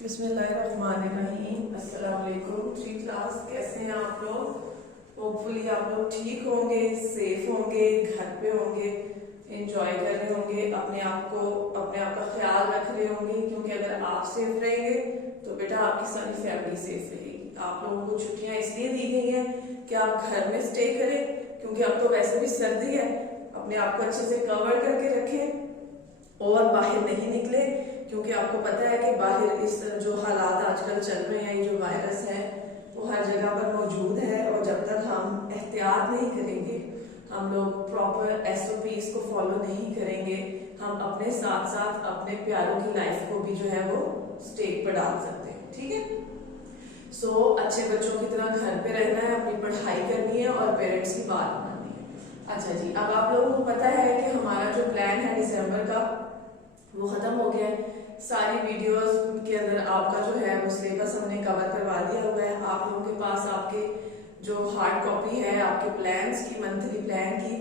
बिस्मिल्लाहिर्रहमानिर्रहीम। अस्सलाम वालेकुम। 3 क्लास, कैसे हैं आप लोग? होपफुली आप लोग ठीक होंगे, सेफ होंगे, घर पे होंगे, एंजॉय कर रहे होंगे, अपने आप का ख्याल रख रहे होंगे, क्योंकि अगर आप सेफ रहेंगे तो बेटा आपकी सारी फैमिली सेफ रहेगी। आप लोगों को छुट्टियां इसलिए दी गई हैं कि आप घर में स्टे करें, क्योंकि अब तो वैसे भी सर्दी है। अपने आप को अच्छे से कवर करके रखें और बाहर नहीं निकले, क्योंकि आपको पता है कि बाहर इस जो हालात आजकल चल रहे हैं, ये जो वायरस है वो हर जगह पर मौजूद है। और जब तक हम एहतियात नहीं करेंगे, हम लोग प्रॉपर SOPs को फॉलो नहीं करेंगे, हम अपने साथ साथ अपने प्यारों की लाइफ को भी जो है वो स्टेक पर डाल सकते हैं। ठीक है, सो अच्छे बच्चों की तरह घर पे रहना है, अपनी पढ़ाई करनी है और पेरेंट्स की बात माननी है। अच्छा जी, अब आप लोगों को पता है कि हमारा जो प्लान है दिसंबर का वो खत्म हो गया है। सारी वीडियोस के अंदर आपका जो है वो सिलेबस हमने कवर करवा दिया हुआ है। आप लोगों के पास आपके जो हार्ड कॉपी है आपके प्लान्स की, मंथली प्लान की,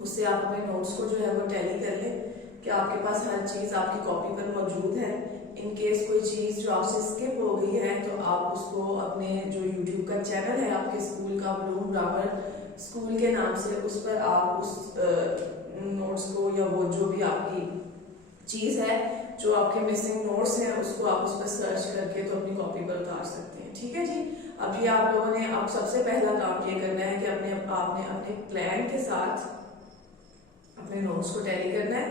उससे आप अपने नोट्स को जो है वो टैली कर लें कि आपके पास हर चीज आपकी कॉपी पर मौजूद है। इन केस कोई चीज जो आपसे स्किप हो गई है तो आप उसको अपने जो यूट्यूब का चैनल है आपके स्कूल का, ब्लूम ग्रामर स्कूल के नाम से, उस पर आप उस नोट्स को या वो जो भी आपकी चीज है, जो आपके मिसिंग नोट्स हैं, उसको आप उस पर सर्च करके तो अपनी कॉपी पर उतार सकते हैं। ठीक है जी, अब ये आप लोगों ने अब सबसे पहला काम ये करना है कि आपने अपने प्लान के साथ अपने नोट्स को टैली करना है,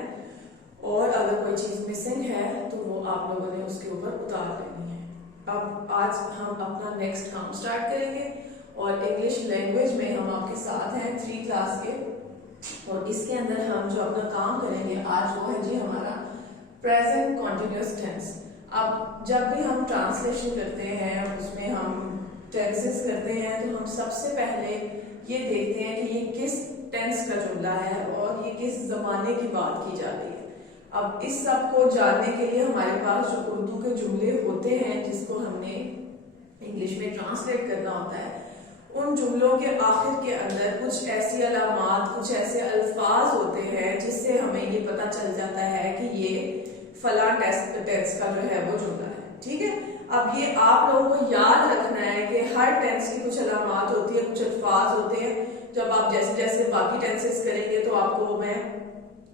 और अगर कोई चीज मिसिंग है तो वो आप लोगों ने उसके ऊपर उतार लेनी है। अब आज हम अपना नेक्स्ट काम स्टार्ट करेंगे और इंग्लिश लैंग्वेज में हम आपके साथ हैं 3 क्लास के, और इसके अंदर हम जो अपना काम करेंगे आज वो है जी हमारा प्रेजेंट कॉन्टिन्यूअस टेंस। अब जब भी हम ट्रांसलेशन करते हैं, उसमें हम टेंसेस करते हैं, तो हम सबसे पहले ये देखते हैं कि ये किस टेंस का जुमला है और ये किस जमाने की बात की जा रही है। अब इस सब को जानने के लिए हमारे पास जो उर्दू के जुमले होते हैं जिसको हमने इंग्लिश में ट्रांसलेट करना होता है, उन जुमलों के आखिर के अंदर कुछ ऐसी अलामात, कुछ ऐसे अल्फाज होते हैं जिससे हमें ये पता चल जाता है कि ये फला टेंस का जो है वो जुमला है। ठीक है, अब ये आप लोगों को याद रखना है कि हर टेंस की कुछ अलामात होती है, कुछ अल्फाज होते हैं। जब आप जैसे जैसे बाकी टेंसेस करेंगे तो आपको मैं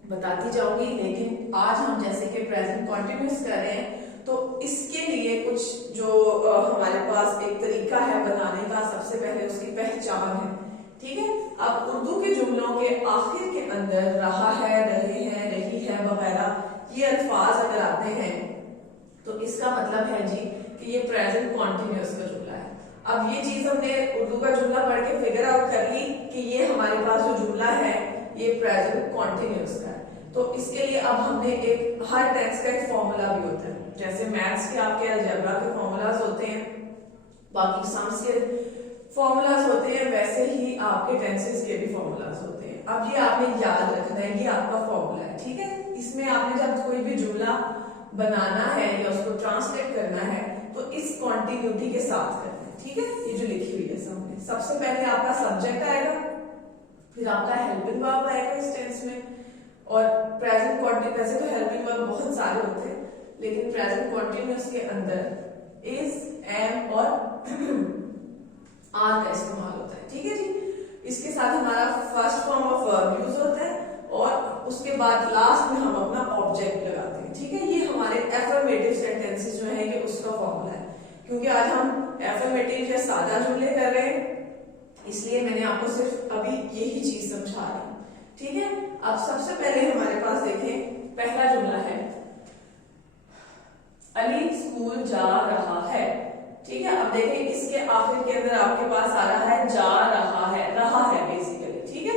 बताती जाऊंगी, लेकिन आज हम जैसे कि प्रेजेंट कॉन्टिन्यूअस कर रहे हैं तो इसके लिए कुछ जो हमारे पास एक तरीका है बनाने का, सबसे पहले उसकी पहचान है। ठीक है, अब उर्दू के जुमलों के आखिर के अंदर रहा है, रहे हैं, रही है वगैरह ये अल्फाज अगर आते हैं तो इसका मतलब है जी कि ये प्रेजेंट कॉन्टिन्यूअस का जुमला है। अब ये चीज हमने उर्दू का जुमला पढ़ के फिगर आउट कर ली कि ये हमारे पास जो जुमला है ये प्रेजेंट कॉन्टिन्यूअस का है। तो इसके लिए अब हमने एक हर टेंस का एक फॉर्मूला भी होता है, जैसे मैथ्स के आपके अलजेब्रा के फॉर्मूलाज होते हैं, बाकी सम्स के फॉर्मूलाज होते हैं, वैसे ही आपके टेंसेस के भी फॉर्मूलाज होते हैं। अब ये आपने याद रखना है, ये आपका फॉर्मूला है। ठीक है, इसमें आपने जब कोई भी जुमला बनाना है या उसको ट्रांसलेट करना है तो इस कॉन्टिन्यूटी के साथ करना है। ठीक है, ये जो लिखी हुई है सामने, सबसे पहले आपका सब्जेक्ट आएगा, फिर आपका हेल्पिंग वर्ब आएगा इस टेंस में, और प्रेजेंट कॉन्टिन्यूअस, वैसे तो हेल्पिंग वर्ब बहुत सारे होते हैं लेकिन प्रेजेंट कॉन्टिन्यूअस के अंदर इज, एम और आर का इस्तेमाल होता है। ठीक है जी, इसके साथ हमारा first form of verb use होता है और उसके बाद लास्ट में हम अपना ऑब्जेक्ट लगाते हैं। ठीक है, ये हमारे एफर्मेटिव सेंटेंसेस जो है ये उसका फॉर्मूला है। क्योंकि आज हम एफर्मेटिव या सादा जुमले कर रहे हैं इसलिए मैंने आपको सिर्फ अभी यही चीज समझा रही हूँ। ठीक है, अब सबसे पहले हमारे पास देखें पहला जुमला है अली स्कूल जा रहा है। ठीक है, अब देखें इसके आखिर के अंदर आपके पास आ रहा है जा रहा है बेसिकली। ठीक है,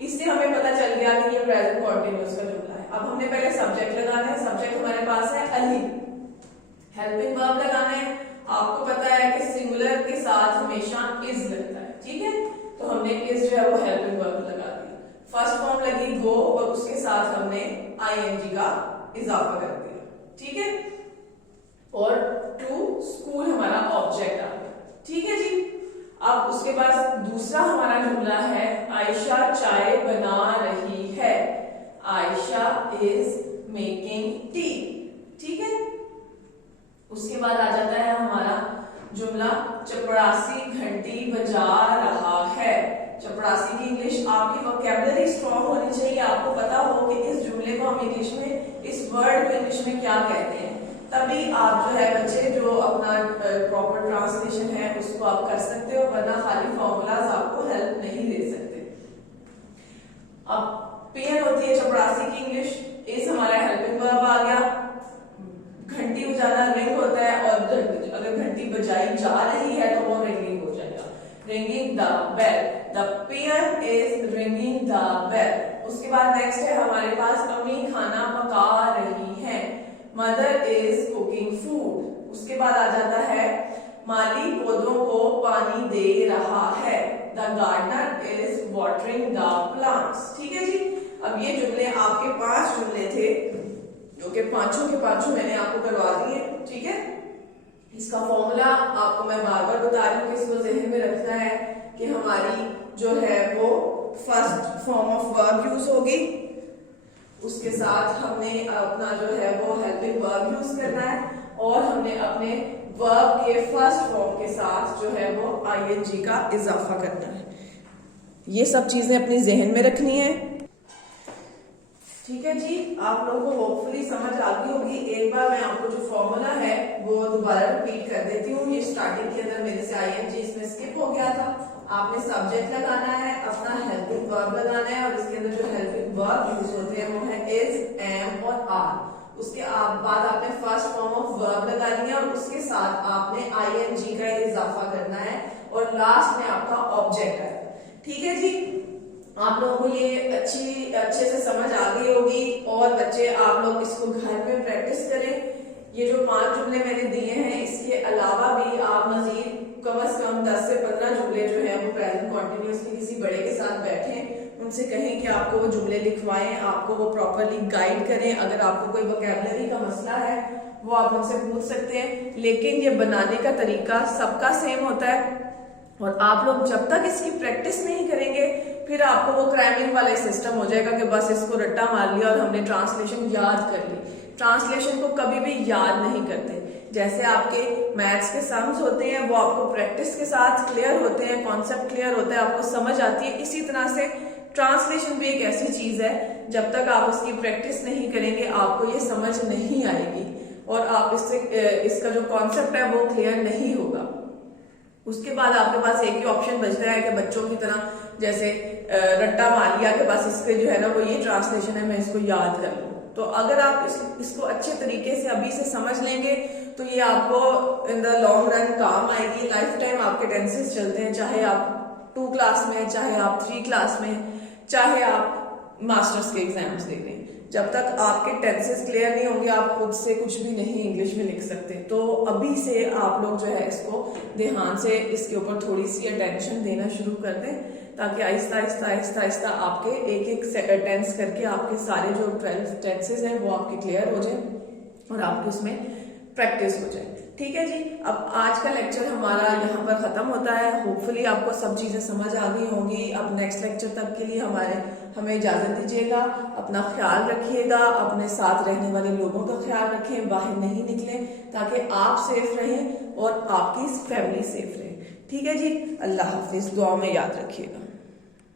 इससे हमें पता चल गया कि ये प्रेजेंट कॉन्टिन्यूअस का जुमला है। अब हमने पहले सब्जेक्ट लगाना है, सब्जेक्ट हमारे पास है अली, हेल्पिंग वर्ब लगाना है। आपको पता है कि सिंगुलर के साथ हमेशा इज लगता है। ठीक है, तो हमने इज जो है वो हेल्पिंग वर्ब लगा दिया, फर्स्ट फॉर्म लगी गो और उसके साथ हमने ING का इजाफा कर दिया। ठीक है, और टू स्कूल हमारा ऑब्जेक्ट आ गया। ठीक है जी, अब उसके बाद दूसरा हमारा जुमला है आयशा चाय बना रही है, आयशा इज मेकिंग टी। ठीक है, उसके बाद आ जाता है हमारा जुमला चपरासी घंटी बजा रहा है। चपरासी की इंग्लिश, आपकी वोकैबुलरी स्ट्रॉन्ग होनी चाहिए, आपको पता हो कि इस जुमले को हम इंग्लिश में, इस वर्ड को इंग्लिश में क्या कहते हैं, तभी आप जो है बच्चे जो अपना प्रॉपर ट्रांसलेशन है उसको आप कर सकते हो, वरना खाली फॉर्मूलाज आपको हेल्प नहीं दे सकते। अब पेन होती है चपरासी की इंग्लिश, इस हमारा हेल्पिंग वर्ब आ गया। घंटी बजाना रिंग होता है, और अगर घंटी बजाई जा रही है तो वो रिंगिंग हो जाएगा, ringing the bell, the pen is ringing the bell. उसके बाद नेक्स्ट है हमारे पास अम्मी खाना पका रही है, मदर इज कुकिंग फूड। उसके बाद आ जाता है माली पौधों को पानी दे रहा है, the gardener is watering the plants. ठीक है जी, अब ये जुमले आपके 5 जुमले थे जो कि पांचों के पांचों मैंने आपको करवा दिए। ठीक है, इसका फॉर्मूला आपको मैं बार बार बता रही हूँ कि इसको जहन में रखना है कि हमारी जो है वो first form of verb use होगी, उसके साथ हमने अपना जो है वो हेल्पिंग वर्ब यूज करना है, और हमने अपने वर्ब के फर्स्ट फॉर्म के साथ जो है वो आईएनजी का इजाफा करना है। ये सब चीजें अपनी जहन में रखनी है। ठीक है जी, आप लोगों को होपफुली समझ आ गई होगी। एक बार मैं आपको जो फॉर्मूला है वो दोबारा रिपीट कर देती हूँ। ये स्टार्टिंग के अंदर मेरे से आईएनजी इसमें स्किप हो गया था। आपने सब्जेक्ट लगाना है, अपना हेल्पिंग वर्ब लगाना है, और इसके अंदर जो हेल्पिंग वर्ब यूज होते हैं वो है इज, एम और आर। उसके बाद आपने फर्स्ट फॉर्म ऑफ वर्ब लगानी है, और उसके साथ आपने आईएनजी का इजाफा करना है, और लास्ट में आपका ऑब्जेक्ट है। ठीक है जी, आप लोगों को ये अच्छे से समझ आ गई होगी, और बच्चे आप लोग इसको घर में प्रैक्टिस करें। ये जो 5 जुमले मैंने दिए हैं, इसके अलावा भी आप मजीद कम से कम 10 से 15 जुमले जो हैं वो प्रेजेंट कॉन्टिन्यूस के किसी बड़े के साथ बैठें, उनसे कहें कि आपको वो जुमले लिखवाएं, आपको वो प्रॉपरली गाइड करें। अगर आपको कोई वोकैबुलरी का मसला है वो आप उनसे पूछ सकते हैं, लेकिन ये बनाने का तरीका सबका सेम होता है, और आप लोग जब तक इसकी प्रैक्टिस नहीं करेंगे फिर आपको वो क्रैमिंग वाला सिस्टम हो जाएगा कि बस इसको रट्टा मार लिया और हमने ट्रांसलेशन याद कर ली। ट्रांसलेशन को कभी भी याद नहीं करते। जैसे आपके मैथ्स के सम्स होते हैं वो आपको प्रैक्टिस के साथ क्लियर होते हैं, कॉन्सेप्ट क्लियर होता है, आपको समझ आती है। इसी तरह से ट्रांसलेशन भी एक ऐसी चीज है, जब तक आप उसकी प्रैक्टिस नहीं करेंगे आपको ये समझ नहीं आएगी, और आप इसका जो कॉन्सेप्ट है वो क्लियर नहीं होगा। उसके बाद आपके पास एक ही ऑप्शन बचता है कि बच्चों की तरह जैसे रट्टा मार लिया कि बस इसके जो है ना वो ये ट्रांसलेशन है, मैं इसको याद कर लूं। तो अगर आप इसको अच्छे तरीके से अभी से समझ लेंगे तो ये आपको इन द लॉन्ग रन काम आएगी। लाइफ टाइम आपके टेंसेस चलते हैं, चाहे आप 2 क्लास में, चाहे आप 3 क्लास में, चाहे आप मास्टर्स के एग्जाम्स दे लें। जब तक आपके टेंसेस क्लियर नहीं होंगे आप खुद से कुछ भी नहीं इंग्लिश में लिख सकते। तो अभी से आप लोग जो है इसको ध्यान से इसके ऊपर थोड़ी सी अटेंशन देना शुरू कर दें, ताकि आहिस्ता आहिस्ता आहिस्ता आहिस्ता आपके एक टेंस करके आपके सारे जो 12 टेंसेस हैं वो आपके क्लियर हो जाए और आपकी उसमें प्रैक्टिस हो जाए। ठीक है जी, अब आज का लेक्चर हमारा यहाँ पर खत्म होता है। होपफुली आपको सब चीजें समझ आ गई होंगी। अब नेक्स्ट लेक्चर तक के लिए हमें इजाजत दीजिएगा। अपना ख्याल रखिएगा, अपने साथ रहने वाले लोगों का ख्याल रखें, बाहर नहीं निकलें, ताकि आप सेफ रहें और आपकी फैमिली सेफ रहे। ठीक है जी, अल्लाह हाफिज, दुआ में याद रखिएगा।